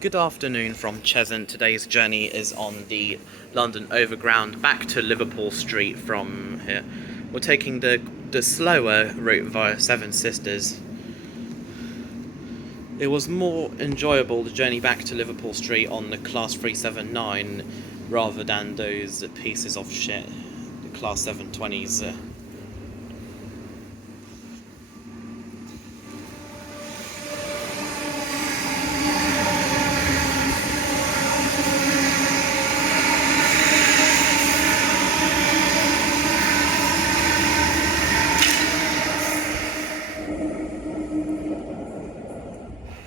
Good afternoon from Cheshunt. Today's journey is on the London Overground back to Liverpool Street from here. We're taking the slower route via Seven Sisters. It was more enjoyable, the journey back to Liverpool Street on the Class 379 rather than those pieces of shit, the Class 720s.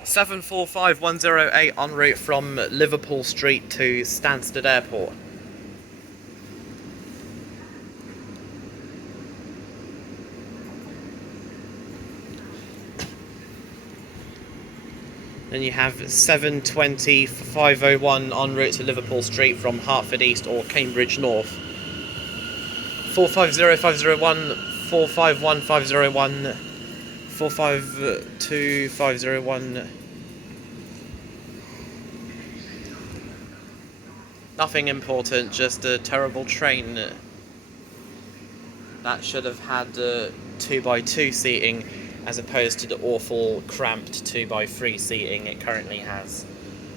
745108 en route from Liverpool Street to Stansaid Airport. Then you have 720-501 en route to Liverpool Street from Hertford East or Cambridge North. 450501, 451501, 452501. Nothing important, just a terrible train that should have had 2x2 seating as opposed to the awful cramped 2x3 seating it currently has.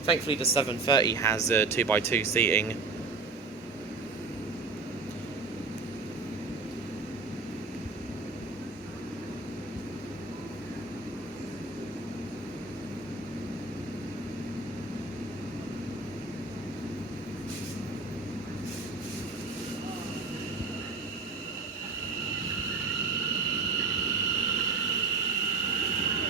Thankfully the 730 has 2x2 seating.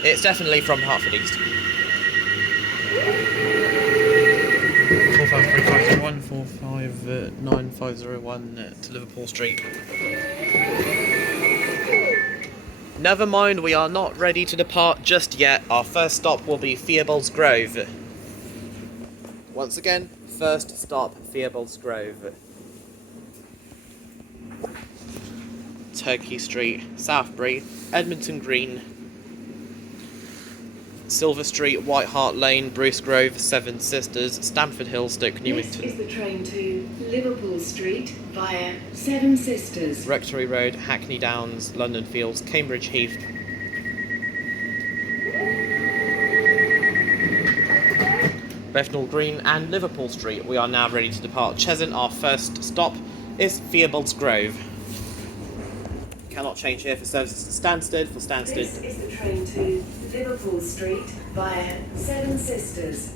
It's definitely from Hertford East. 453501, 459501 to Liverpool Street. Never mind, we are not ready to depart just yet. Our first stop will be Theobalds Grove. Once again, first stop, Theobalds Grove. Turkey Street, Southbury, Edmonton Green, Silver Street, Hart Lane, Bruce Grove, Seven Sisters, Stamford Hill, Stoke Newington. This is the train to Liverpool Street via Seven Sisters. Rectory Road, Hackney Downs, London Fields, Cambridge Heath. Bethnal Green and Liverpool Street. We are now ready to depart Cheshunt. Our first stop is Theobalds Grove. Cannot change here for services to Stansted. For Stansted. This is the train to Liverpool Street via Seven Sisters.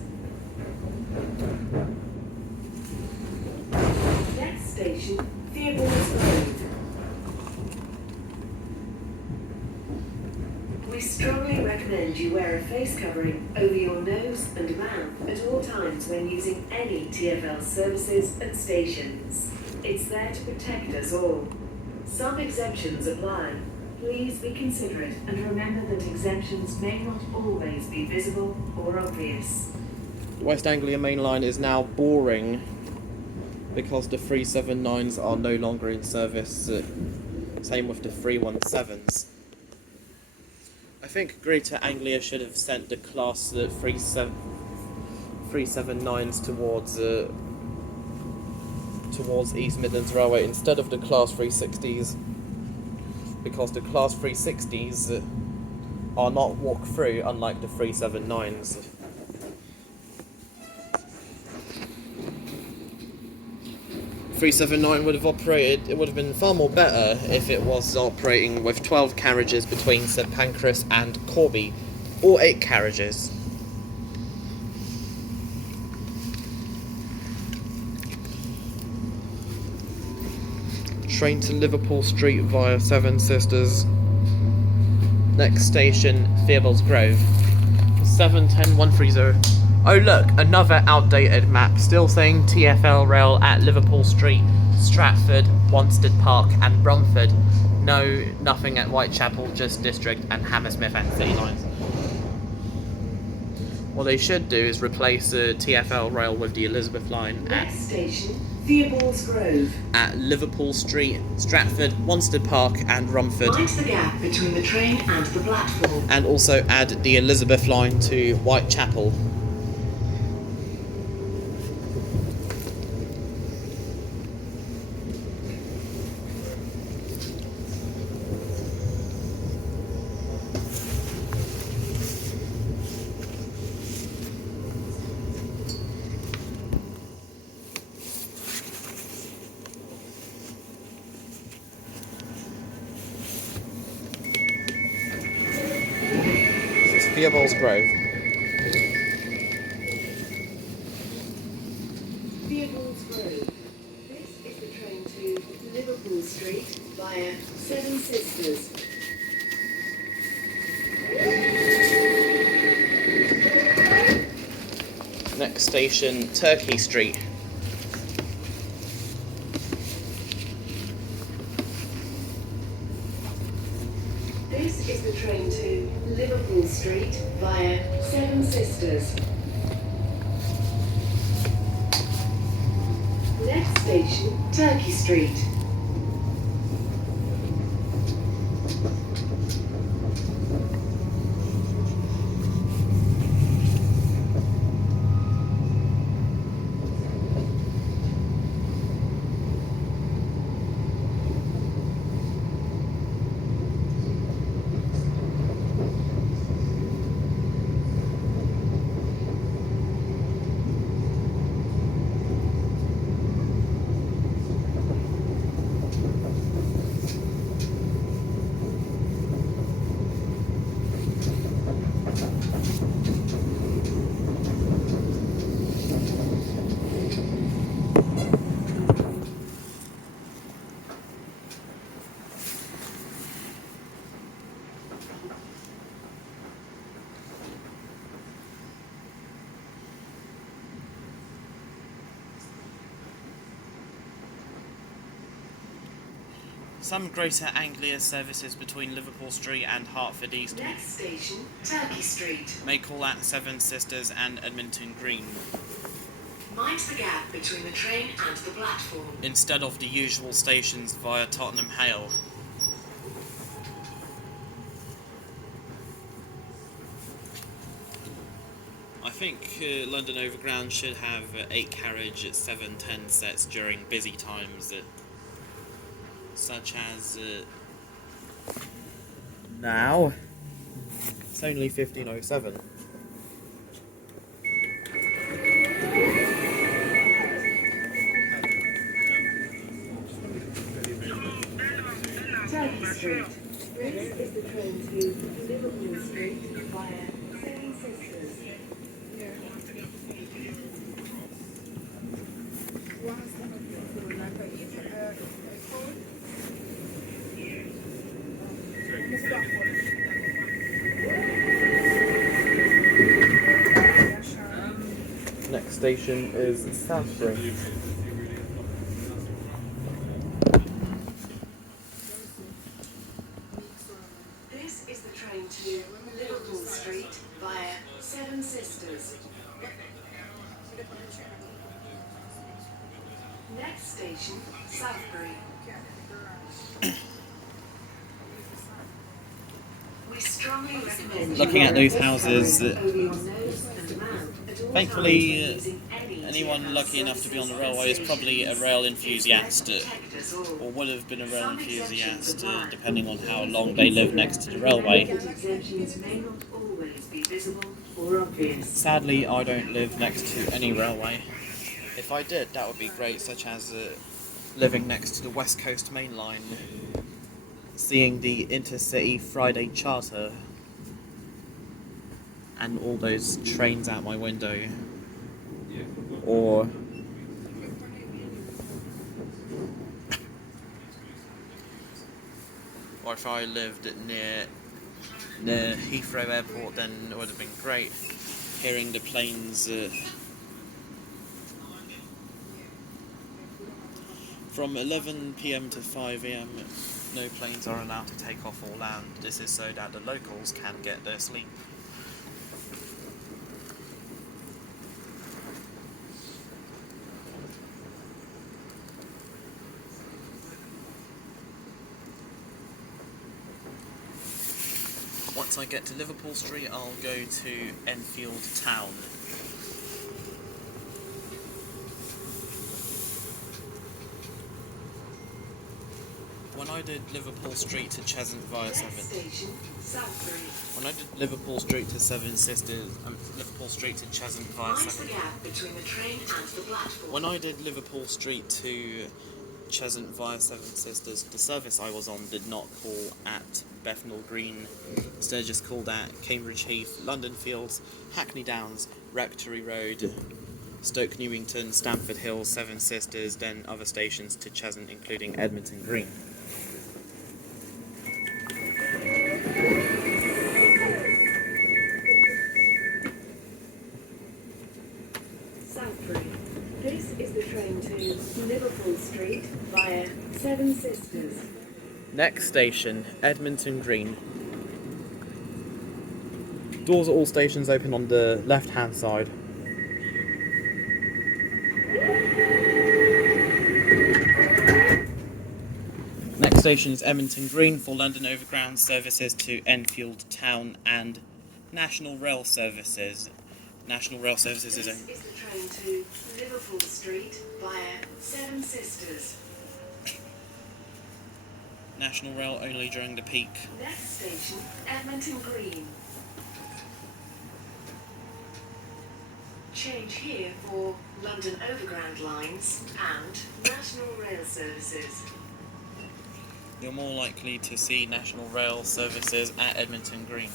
Next station, Theobalds Grove. We strongly recommend you wear a face covering over your nose and mouth at all times when using any TfL services and stations. It's there to protect us all. Some exemptions apply. Please be considerate and remember that exemptions may not always be visible or obvious. West Anglia Main Line is now boring because the 379s are no longer in service. Same with the 317s. I think Greater Anglia should have sent the class 379s towards East Midlands Railway instead of the Class 360s, because the Class 360s are not walk-through, unlike the 379s. .379 would have operated, it would have been far more better if it was operating with 12 carriages between St Pancras and Corby, or 8 carriages. Train to Liverpool Street via Seven Sisters. Next station, Theobalds Grove. 710130. Oh look, another outdated map, still saying TfL Rail at Liverpool Street, Stratford, Wanstead Park and Bromford. No, nothing at Whitechapel, just District and Hammersmith and City lines. What they should do is replace TfL Rail with the Elizabeth line at Next station, Theobalds Grove. At Liverpool Street, Stratford, Wanstead Park and Romford. Mind the gap between the train and the platform. And also add the Elizabeth line to Whitechapel. Theobalds Grove. Theobalds Grove. This is the train to Liverpool Street via Seven Sisters. Next station, Turkey Street. This is the train to Liverpool Street via Seven Sisters. Next station, Turkey Street. Some Greater Anglia services between Liverpool Street and Hertford East Next station, Turkey Street. may call at Seven Sisters and Edmonton Green, Mind the gap between the train and the platform. instead of the usual stations via Tottenham Hale. I think London Overground should have 8 carriage at 7:10 sets during busy times, such as now. It's only 15:07. Turkey Street. This is the train to Liverpool Street via Seven Sisters. Next station is Southbury. This is the train to Liverpool Street via Seven Sisters. Next station, Southbury. We strongly recommend Looking at those houses, over your nose and mouth at all thankfully, times using any anyone TfL lucky enough to be on the services railway is probably a rail enthusiast, protect us all. or would have been a rail Some enthusiast, exemptions apply. depending on how long they live next to the railway. Exemptions may not always be visible or obvious. Sadly, I don't live next to any railway. If I did, that would be great, such as living next to the West Coast Main Line, seeing the Intercity Friday Charter, and all those trains out my window. Or if I lived near Heathrow Airport, then it would have been great, hearing the planes from 11 PM to 5 AM. No planes are allowed to take off or land. This is so that the locals can get their sleep. Once I get to Liverpool Street, I'll go to Enfield Town. When I did Liverpool Street to Cheshunt via Next 7. station, Southbury. When I did Liverpool Street to Seven Sisters, Liverpool Street to Cheshunt via Mind the 7. gap between the train and the platform. When I did Liverpool Street to Cheshunt via Seven Sisters, the service I was on did not call at Bethnal Green. Sturgis called at Cambridge Heath, London Fields, Hackney Downs, Rectory Road, Stoke Newington, Stamford Hill, Seven Sisters, then other stations to Cheshunt, including Edmonton Green. Southbury. This is the train to Liverpool Street via Seven Sisters. Next station, Edmonton Green. Doors at all stations open on the left-hand side. Next station is Edmonton Green for London Overground services to Enfield Town and National Rail services. National Rail services is This is the train to Liverpool Street via Seven Sisters. National Rail only during the peak. Next station, Edmonton Green. Change here for London Overground lines and National Rail services. You're more likely to see National Rail services at Edmonton Green.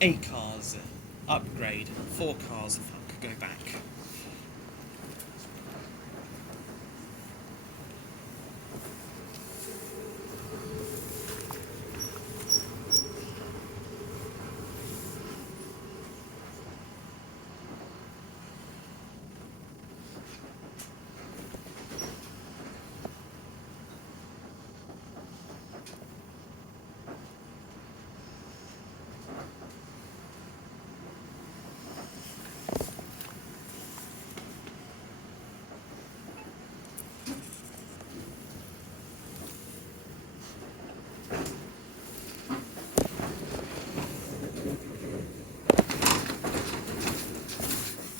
Eight cars, upgrade, 4 cars, fuck, go back.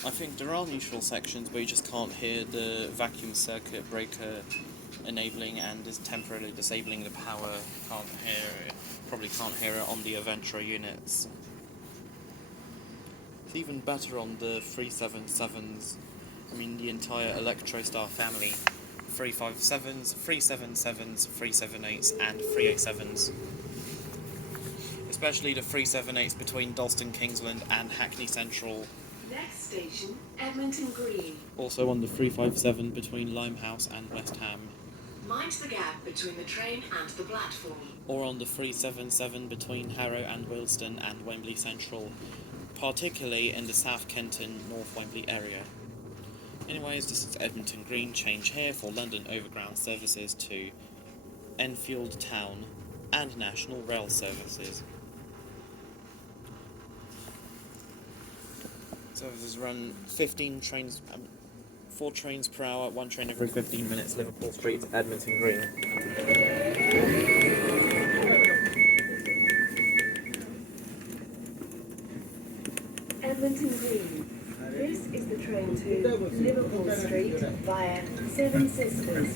I think there are neutral sections where you just can't hear the vacuum circuit breaker enabling and is temporarily disabling the power. Can't hear it. Probably can't hear it on the Aventura units. It's even better on the 377s. I mean the entire Electrostar family. 357s, 377s, 378s and 387s. Especially the 378s between Dalston Kingsland and Hackney Central. Next station, Edmonton Green. Also on the 357 between Limehouse and West Ham. Mind the gap between the train and the platform. Or on the 377 between Harrow and Wealdstone and Wembley Central, particularly in the South Kenton, North Wembley area. Anyways, this is Edmonton Green. Change here for London Overground services to Enfield Town and National Rail services. Services run 15 trains, 4 trains per hour, 1 train every 15 minutes, Liverpool Street, Edmonton Green. Edmonton Green. This is the train to Liverpool Street via Seven Sisters.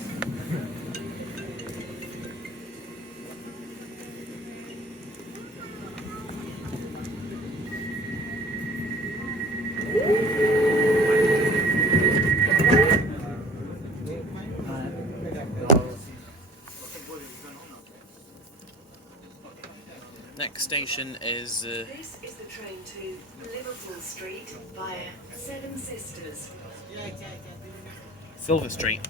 Next station is This is the train to Liverpool Street via Seven Sisters. Silver Street.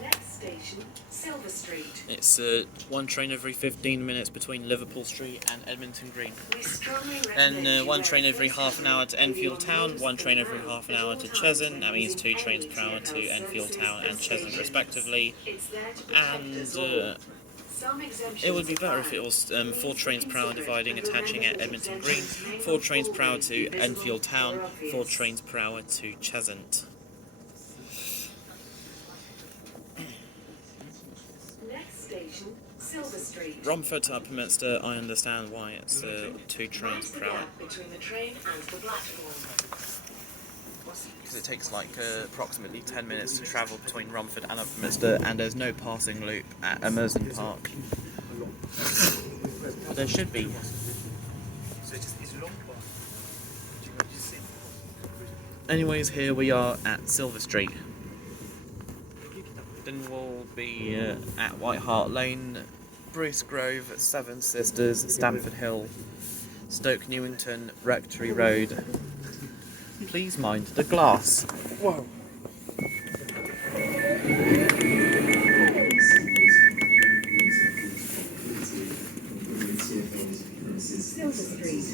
Next station, Silver Street. It's 1 train every 15 minutes between Liverpool Street and Edmonton Green. We strongly recommend Then you 1 wear train a every face half an hour to covering Enfield over your Town, nose 1 train and every mouth half an at hour all to times Cheshunt. when That means 2 using trains any per hour to TfL Enfield services Town and Cheshunt stations. respectively. It's there to protect And us all. Some exemptions it would be better if apply. it was 4 Please trains per hour consider it dividing and attaching remember at that Edmonton Green, exemptions may 4 not trains per hour always to be visible Enfield Town, or 4 obvious. trains per hour to Cheshunt. Next station, Silver Street. Romford to Upminster, I understand why it's 2 Mind trains the per hour. gap between the train and the platform. Because it takes like approximately 10 minutes to travel between Romford and Upminster, and there's no passing loop at Emerson Park. But there should be. Anyways, here we are at Silver Street. Then we'll be at Hart Lane, Bruce Grove, Seven Sisters, Stamford Hill, Stoke Newington, Rectory Road. Please mind the glass. Whoa. Silver Street.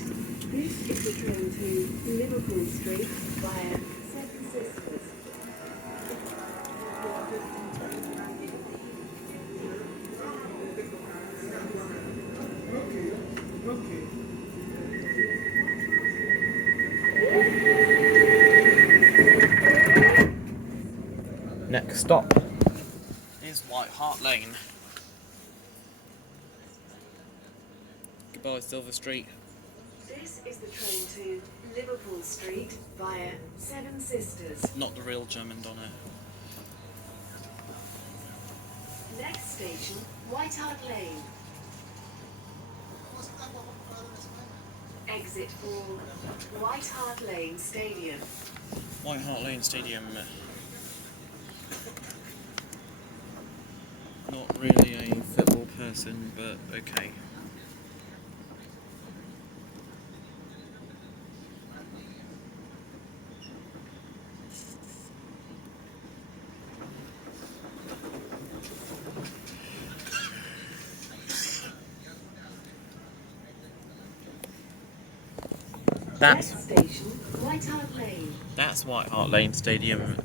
This is the train to Liverpool Street via Seven Sisters. Next stop is Hart Lane. Goodbye, Silver Street. This is the train to Liverpool Street via Seven Sisters. Not the real German Donna. Next station, Hart Lane. Exit for Hart Lane Stadium. Hart Lane Stadium. Not really a football person, but okay. Next station, Hart Lane. That's Hart Lane Stadium.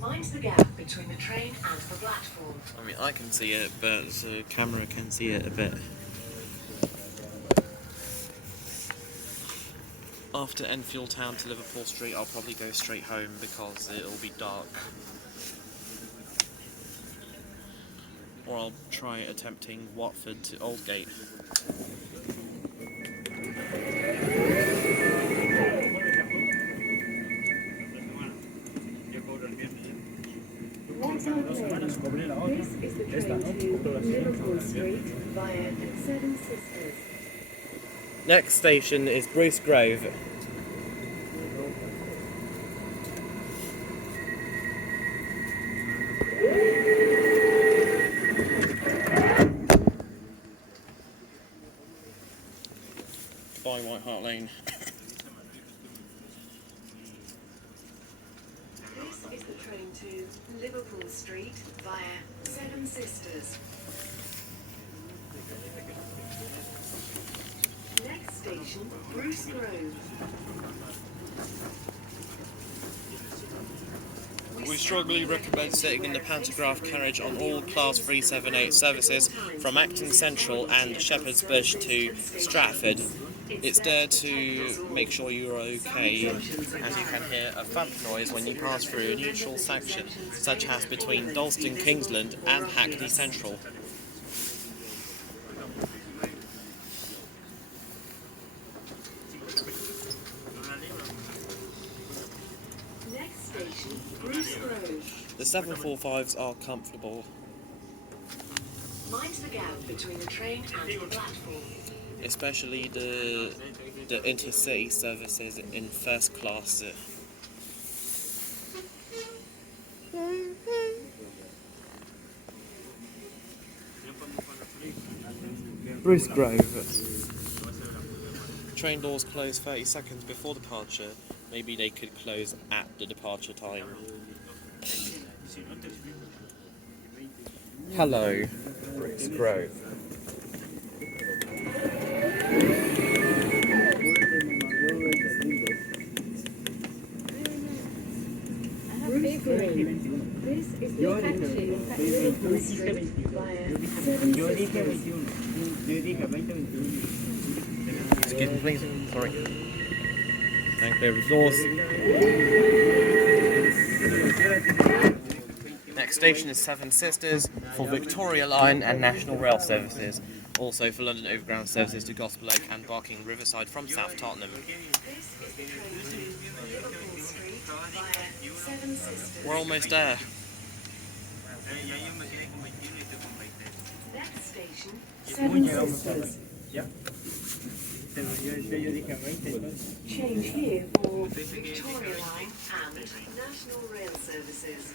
Mind the gap between the train and the platform. I mean, I can see it, but the camera can see it a bit. After Enfield Town to Liverpool Street, I'll probably go straight home because it'll be dark. Or I'll try attempting Watford to Aldgate. This is the train to Liverpool Street via Seven Sisters. Next station is Bruce Grove. By Hart Lane. This is the train to Liverpool Street via Seven Sisters. Next station, Bruce Grove. We strongly recommend sitting in the pantograph carriage on all Class 378 services from Hackney Central and Shepherd's Bush to Stratford. It's there to make sure you're okay, as you can hear a thump noise when you pass through a neutral section, such as between Dalston Kingsland and Hackney Central. Next station, Bruce Grove. The 745s are comfortable, Mind the gap between the train and the platform. especially the intercity services in first class. Bruce Grove. Train doors close 30 seconds before departure. Maybe they could close at the departure time. Hello, Bruce Grove. This is the taxi at Liverpool Street via Seven Sisters. Excuse me, please. Sorry. And clear the doors. Next station is Seven Sisters for Victoria Line and National Rail services. Also for London Overground services to Gospel Oak and Barking Riverside from South Tottenham. This is the train to Liverpool Street via Seven Sisters. We're almost there. Next station, Seven Sisters. Change here for Victoria Line and National Rail Services.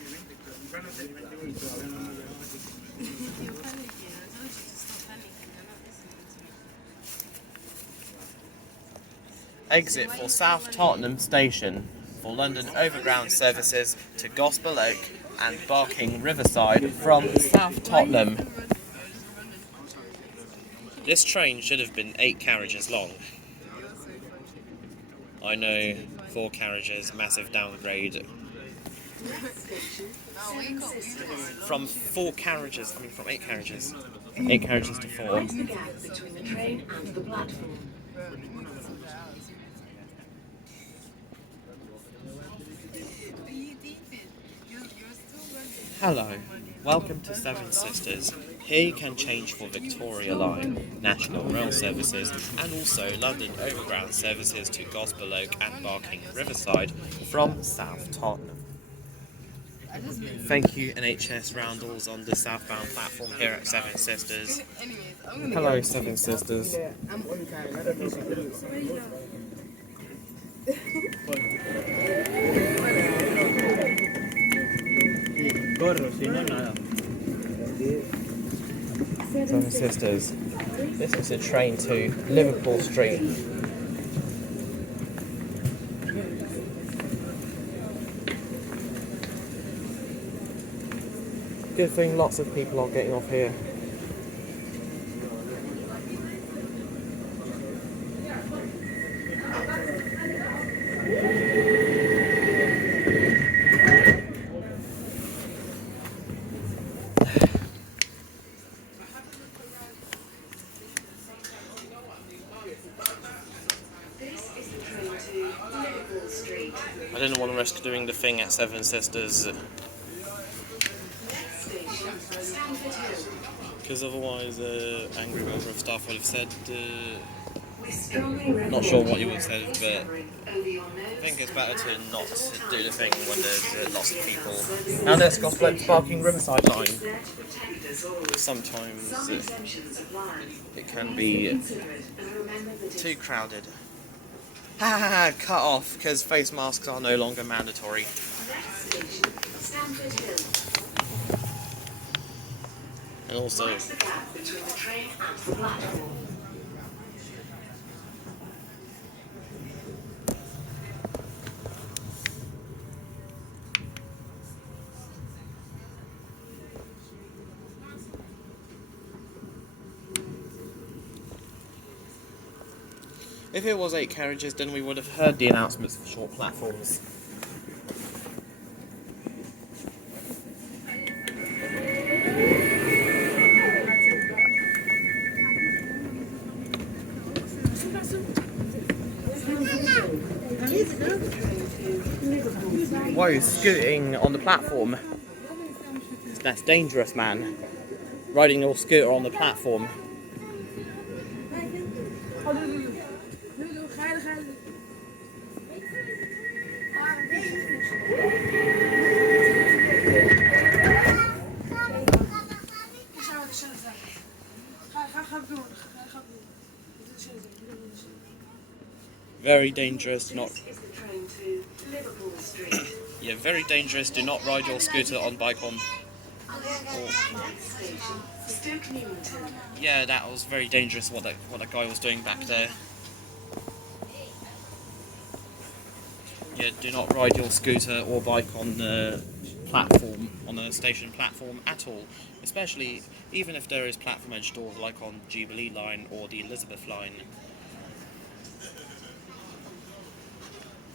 Exit for South Tottenham Station for London Overground services to Gospel Oak and Barking Riverside from South Tottenham. This train should have been 8 carriages long. I know, 4 carriages, massive downgrade. From 4 carriages, I mean from 8 carriages. 8 carriages to 4. Where's the gap between the train and the platform? Hello, welcome to Seven Sisters. Here you can change for Victoria Line, National Rail Services, and also London Overground services to Gospel Oak and Barking Riverside from South Tottenham. Thank you NHS Roundels on the southbound platform here at Seven Sisters. Hello Seven Sisters. Seven Sisters. This is a train to Liverpool Street. Good thing lots of people are getting off here. I didn't want to risk doing the thing at Seven Sisters because otherwise angry member of staff would have said not sure what you would have said, but I think it's better to not do the thing when there's lots of people. Now let's go to Barking Riverside line. Sometimes it can be too crowded. Cut off because face masks are no longer mandatory. Stamford Hill. And also, Where's the gap between the train and the platform? if it was 8 carriages, then we would have heard the announcements for short platforms. Whoa, scooting on the platform. That's dangerous, man. Riding your scooter on the platform. Very dangerous, not... This is the train to Liverpool Street. Yeah, very dangerous. Do not ride your scooter on bike on. Next station, Stoke Newington. Yeah, that was very dangerous what that guy was doing back there. Yeah, do not ride your scooter or bike on the platform, on the station platform at all. Especially, even if there is platform edge doors like on Jubilee Line or the Elizabeth Line.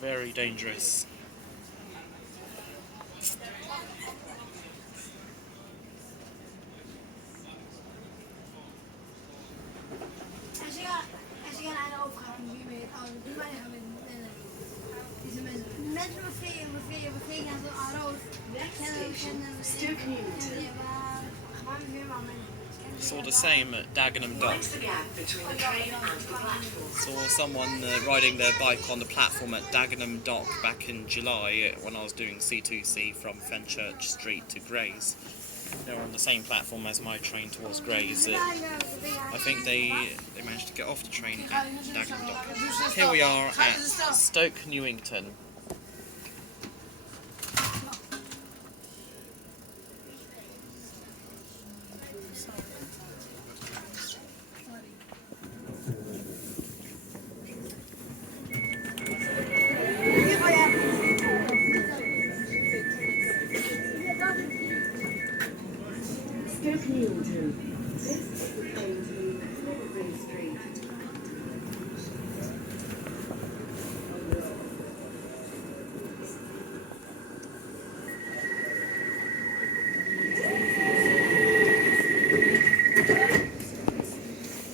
Very dangerous. Als je aan de overgang nu weer die wij gaan deze mensen. De mensen met vegen en zo aan rood. Stoke Newington. Saw the same at Dagenham Dock. What's the gap between the train and the platform? Saw someone riding their bike on the platform at Dagenham Dock back in July when I was doing C2C from Fenchurch Street to Grays. They're on the same platform as my train towards Grays. I think they managed to get off the train at Dagenham Dock. Here we are at Stoke Newington. Stoke Newington. This is the train to Liverpool Street.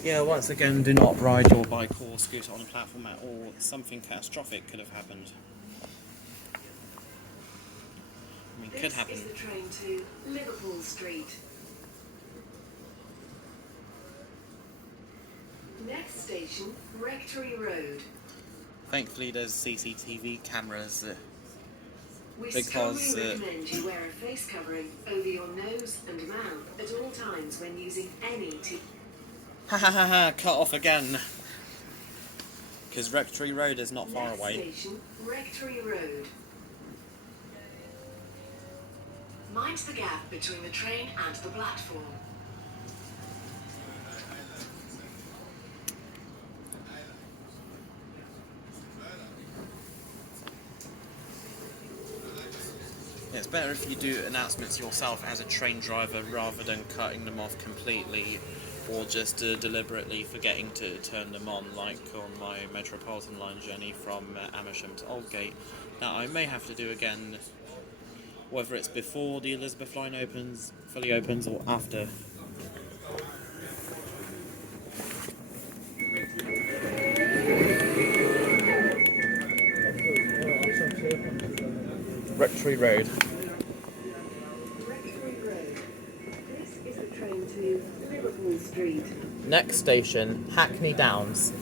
Yeah, once again, do not ride your bike or scooter on a platform at all. Something catastrophic could have happened. I mean, could happen. This is the train to Liverpool Street. Next station, Rectory Road. Thankfully, there's CCTV cameras. We Because, strongly recommend you wear a face covering over your nose and mouth at all times when using any Ha ha ha ha! Cut off again. Because Rectory Road is not far away. Next station, Rectory Road. Mind the gap between the train and the platform. Yeah, it's better if you do announcements yourself as a train driver rather than cutting them off completely or just deliberately forgetting to turn them on, like on my Metropolitan line journey from Amersham to Aldgate. Now, I may have to do again, whether it's before the Elizabeth line fully opens, or after. Rectory Road. Rectory Road. This is the train to Liverpool Street. Next station, Hackney Downs.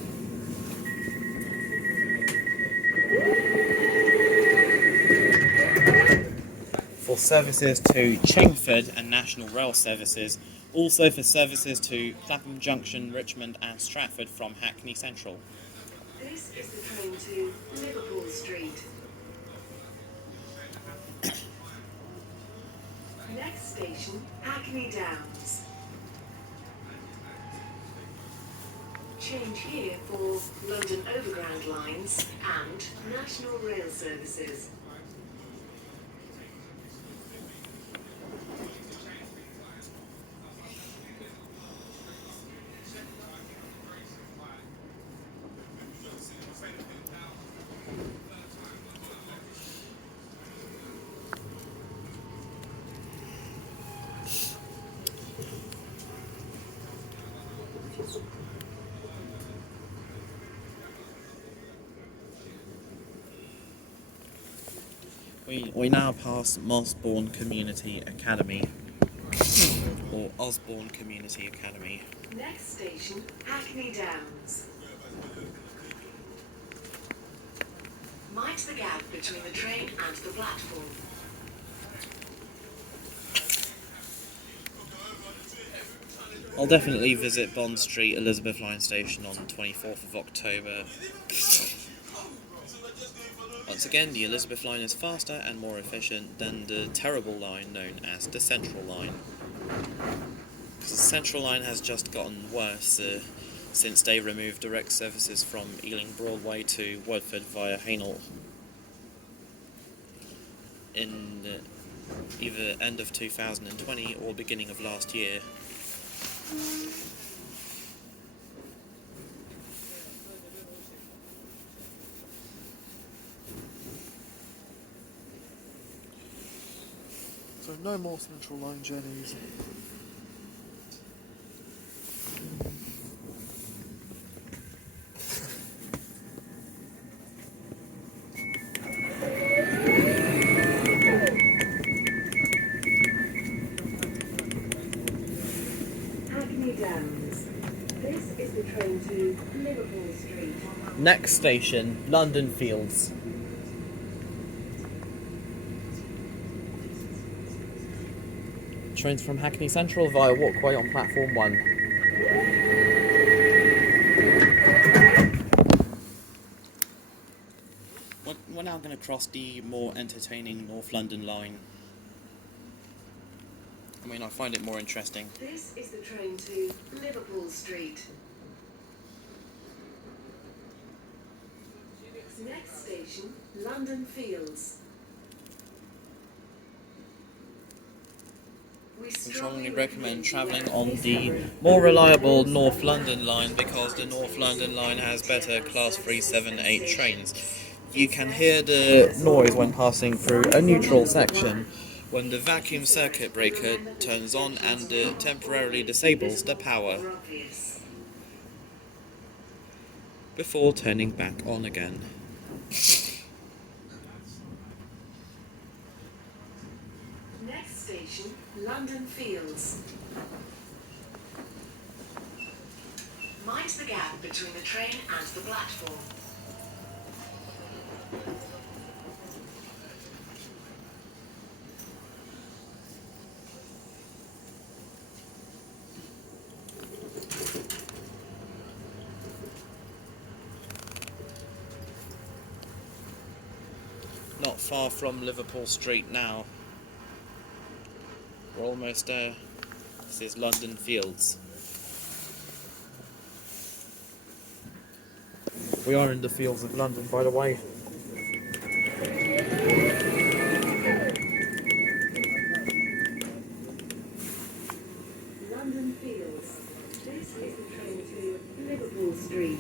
For services to Chingford and National Rail services, also for services to Clapham Junction, Richmond and Stratford from Hackney Central. This is the train to Liverpool Street. Next station, Hackney Downs. Change here for London Overground lines and National Rail services. We now pass Osborne Community Academy, or Osborne Community Academy. Next station, Hackney Downs. Mind the gap between the train and the platform. I'll definitely visit Bond Street Elizabeth Line Station on the 24th of October. Once again, the Elizabeth line is faster and more efficient than the terrible line known as the Central line. The Central line has just gotten worse since they removed direct services from Ealing Broadway to Watford via Hainault in either end of 2020 or beginning of last year. So no more Central Line journeys. Hackney Downs. This is the train to Liverpool Street. Next station, London Fields. Trains from Hackney Central via walkway on platform 1. We're now going to cross the more entertaining North London line. I mean, I find it more interesting. This is the train to Liverpool Street. Next station, London Fields. We strongly recommend travelling on the more reliable North London line because the North London line has better class 3, 7, 8 trains. You can hear the noise when passing through a neutral section when the vacuum circuit breaker turns on and temporarily disables the power before turning back on again. Next station, London Fields. Mind the gap between the train and the platform. Not far from Liverpool Street now. We're almost there. This is London Fields. We are in the fields of London, by the way. London Fields. This is the train to Liverpool Street.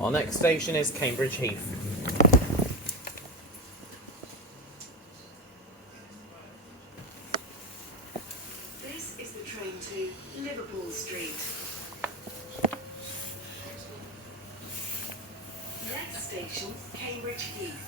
Our next station is Cambridge Heath. This is the train to Liverpool Street. Next station, Cambridge Heath.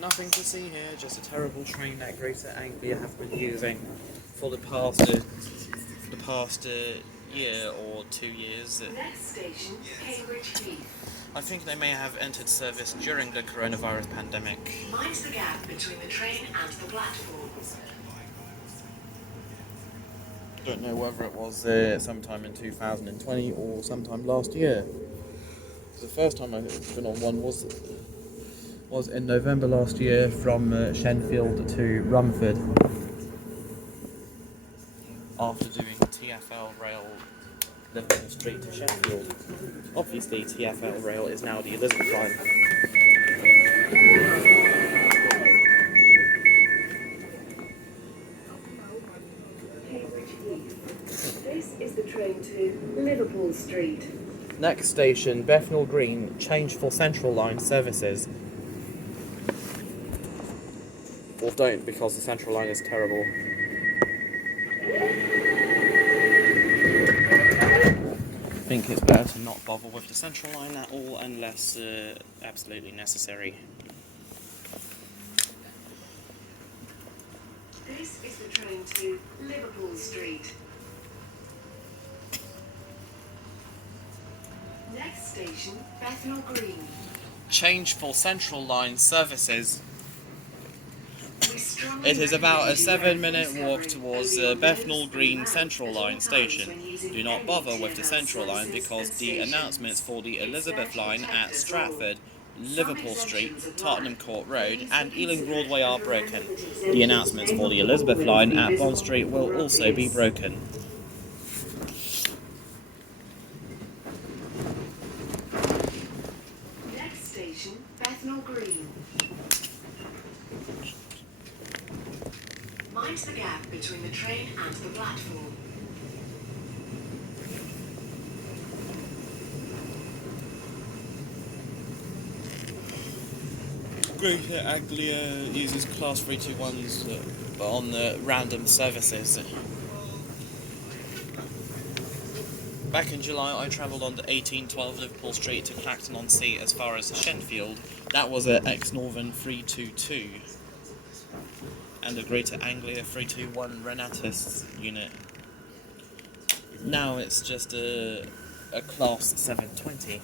Nothing to see here, just a terrible train that Greater Anglia have been using for the past year or 2 years. Next station, Cambridge Heath. I think they may have entered service during the coronavirus pandemic. Mind the gap between the train and the platform. Don't know whether it was sometime in 2020 or sometime last year. The first time I've been on one was in November last year from Shenfield to Rumford after doing TfL Rail Liverpool Street to Sheffield. Obviously TfL Rail is now the Elizabeth line. Cambridge Heath. This is the train to Liverpool Street. Next station, Bethnal Green, change for Central Line services. Or don't, because the Central Line is terrible. I think it's better to not bother with the Central Line at all unless absolutely necessary. This is the train to Liverpool Street. Next station, Bethnal Green. Change for Central Line services. We strongly It is about a recommend you 7-minute wear walk face towards covering over Bethnal your Green nose Central and Line mouth at all station. times when using Do not any bother with the TfL Central Line services because and the stations. announcements for the It's Elizabeth there to line protect at us Stratford, all. Liverpool Some Street, exemptions Tottenham apply. Court Road Please and be Ealing considerate Broadway are and remember broken. that The exemptions announcements may for not the Elizabeth always line be at Bond visible Street will or also be obvious. broken. Next station, Bethnal Green. Mind the gap between the train and the platform. Greater Anglia uses Class 321s on the random services. Back in July, I travelled on the 1812 Liverpool Street to Clacton-on-Sea as far as Shenfield. That was a ex-Northern 322 and a Greater Anglia 321 Renatus unit. Now it's just a Class 720.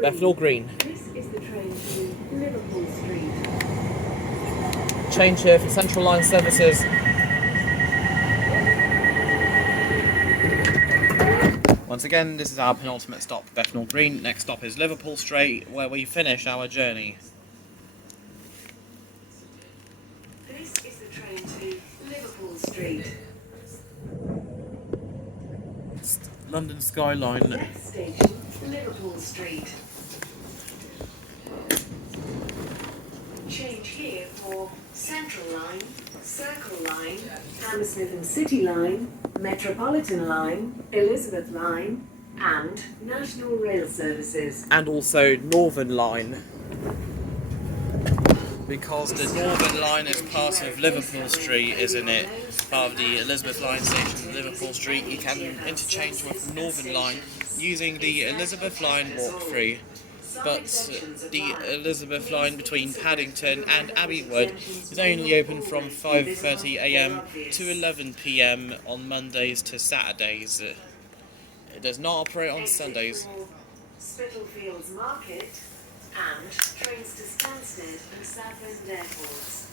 Bethnal Green. This is the train to Liverpool Street. Change here for Central Line services. Once again, this is our penultimate stop, Bethnal Green. Next stop is Liverpool Street, where we finish our journey. This is the train to Liverpool Street. London Skyline. Next station, Liverpool Street. Change here for Central Line, Circle Line, Hammersmith City Line, Metropolitan Line, Elizabeth Line, and National Rail Services. And also Northern Line. Because the Northern Line is part of Liverpool Street, isn't it? Part of the Elizabeth Line station of Liverpool Street. You can interchange with the Northern Line using the Elizabeth Line walk-through. But the Elizabeth Line between Paddington and Abbeywood is only open from 5:30 AM to 11 PM on Mondays to Saturdays. It does not operate on Sundays. Spitalfields Market and trains to Stansaid and Southend Airports.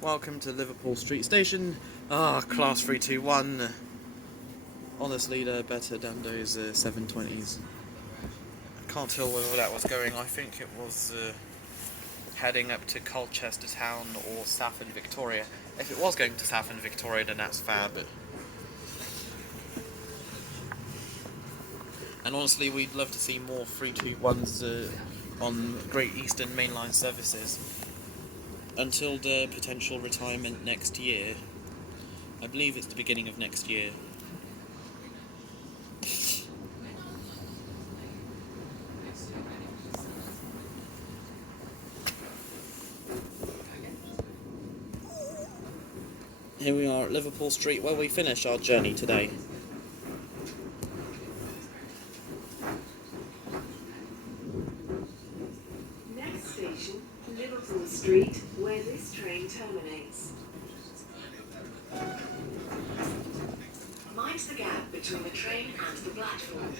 Welcome to Liverpool Street Station. Class 321. Honestly, they're better than those 720s. I can't tell whether that was going. I think it was heading up to Colchester Town or Southend Victoria. If it was going to Southend Victoria, then that's fab. And honestly, we'd love to see more 321s on Great Eastern mainline services until the potential retirement next year. I believe it's the beginning of next year. Here we are at Liverpool Street, where we finish our journey today. Next station, Liverpool Street, where this train terminates. Mind the gap between the train and the platform.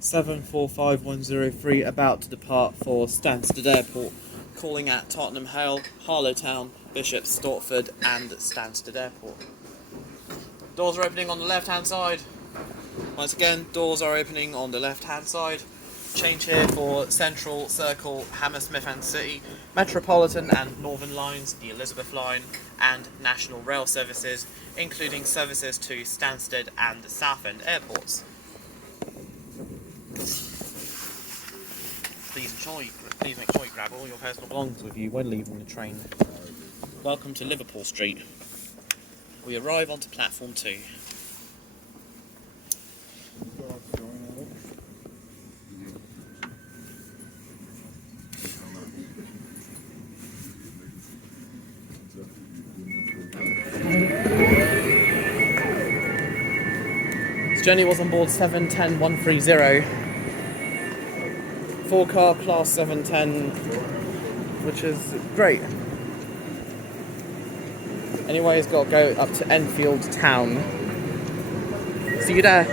(745-103) about to depart for Stansaid Airport, calling at Tottenham Hale, Harlowtown, Bishop's Stortford and Stansaid Airport. Doors are opening on the left hand side. Once again, doors are opening on the left hand side. Change here for Central, Circle, Hammersmith and City, Metropolitan and Northern lines, the Elizabeth Line and National Rail services, including services to Stansaid and Southend Airports. Please make sure you grab all your personal belongings with you when leaving the train. Welcome to Liverpool Street. We arrive onto platform 2. This journey was on board 710-130. 4-car class 710, which is great. Anyway, it's got to go up to Enfield town. See you there.